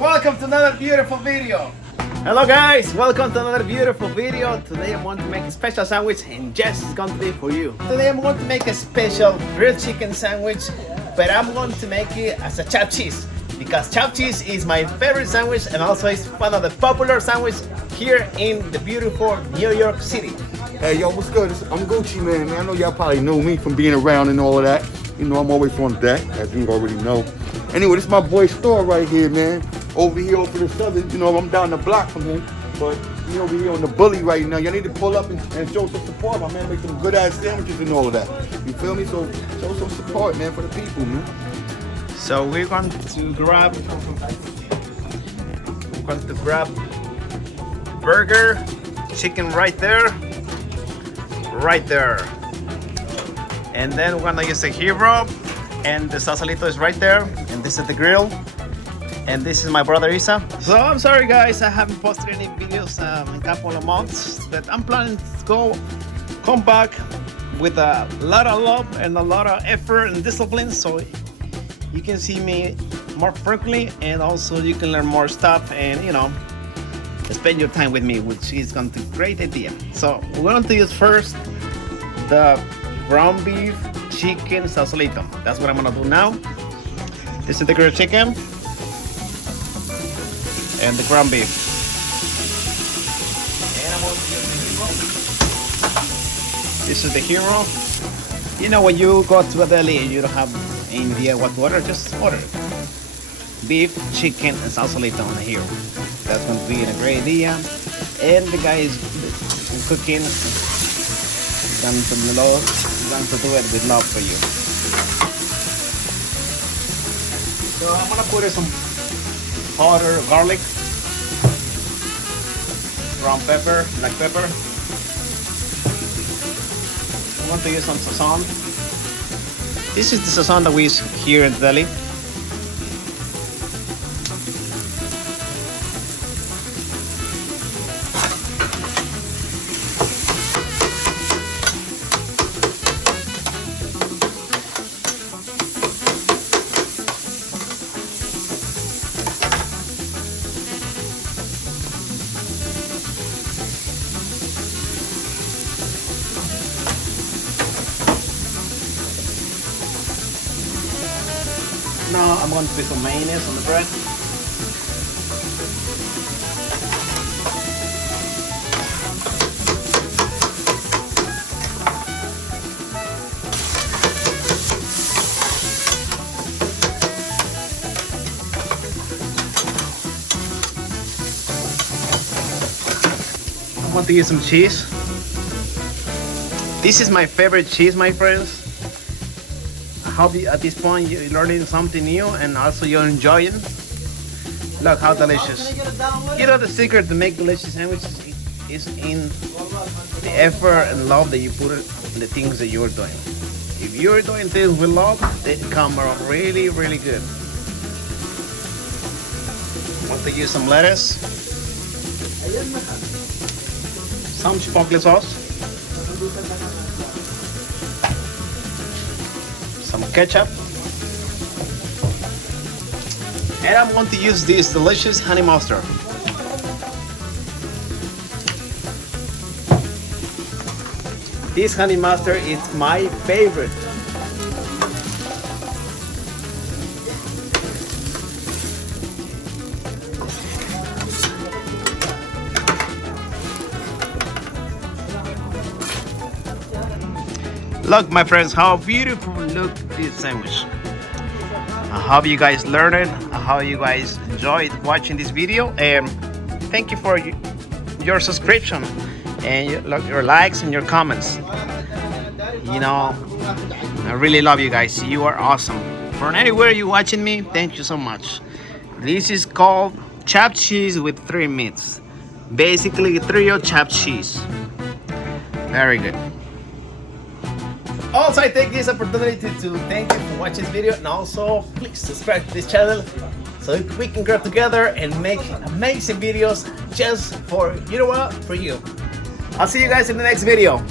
Welcome to another beautiful video. Hello guys, welcome to another beautiful video. Today I'm going to make a special sandwich and Jess is going to be for you. Today I'm going to make a special grilled chicken sandwich, but I'm going to make it as a chopped cheese because chopped cheese is my favorite sandwich and also it's one of the popular sandwiches here in the beautiful New York City. Hey yo, what's good? I'm Gucci man. I know y'all probably know me from being around and all of that. You know I'm always on deck, as you already know. Anyway, this is my boy's store right here, man. Over here over the southern, you know, I'm down the block from him. But he over here on the bully right now. Y'all need to pull up and show some support, my man. Make some good ass sandwiches and all of that. You feel me? So show some support, man, for the people, man. So we're going to grab burger, chicken right there. And then we're gonna use the hero, and the salsalito is right there, and this is the grill, and this is my brother Isa. So I'm sorry guys, I haven't posted any videos in a couple of months, but I'm planning to come back with a lot of love and a lot of effort and discipline, so you can see me more frequently, and also you can learn more stuff and, you know, spend your time with me, which is going to be a great idea. So we're going to use first the ground beef chicken salsalito. That's what I'm gonna do now. This is the grilled chicken and the ground beef. And I'm going to use the hero. This is the hero. You know, when you go to a deli and you don't have any idea what to order, just order beef, chicken, and salsalito on the hero. That's going to be a great idea. And the guy is cooking. Going to do it with love for you. So I'm gonna put in some powder garlic, brown pepper, black pepper. I want to use some sazon. This is the sazon that we use here in Delhi. Now I'm going to put some mayonnaise on the bread. I want to use some cheese. This is my favorite cheese, my friends. I hope at this point you're learning something new and also you're enjoying. Look how delicious. You know the secret to make delicious sandwiches is in the effort and love that you put in the things that you're doing. If you're doing things with love, they come out really, really good. Want to use some lettuce, some chipotle sauce, some ketchup, and I'm going to use this delicious honey mustard. This honey mustard is my favorite. Look, my friends, how beautiful look this sandwich. I hope you guys learned it. I hope you guys enjoyed watching this video, and thank you for your subscription and your likes and your comments. You know, I really love you guys. You are awesome. From anywhere you're watching me, thank you so much. This is called chopped cheese with 3 meats. Basically, trio chopped cheese. Very good. Also, I take this opportunity to thank you for watching this video, and also please subscribe to this channel so we can grow together and make amazing videos just for, you know what, for you. I'll see you guys in the next video.